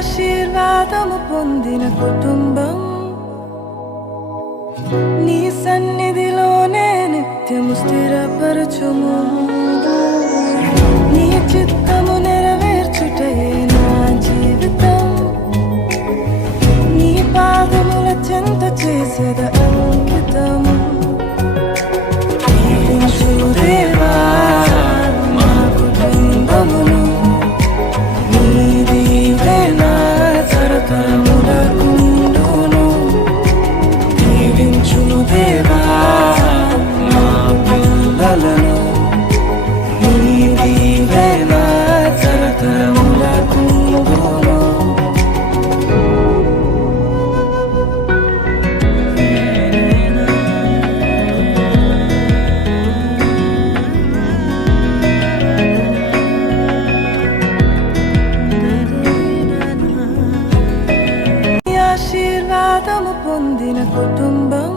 ఆశీర్వాదము పొందిన కుటుంబం నీ సన్నిధిలోనే నిత్యము స్థిరపరచుము. నీ చిత్తము నెరవేర్చుటయే నా జీవితం. నీ పాదముల చెంత చేసేద అంకితము. దీవించు దేవా మా కుటుంబమును. నీ దీవెన తరతరములకుండును. దీవించును దేవా మా పిల్లలను. నీ దీవెన తరతరములకుండును. ఆశీర్వాదము పొందిన కుటుంబం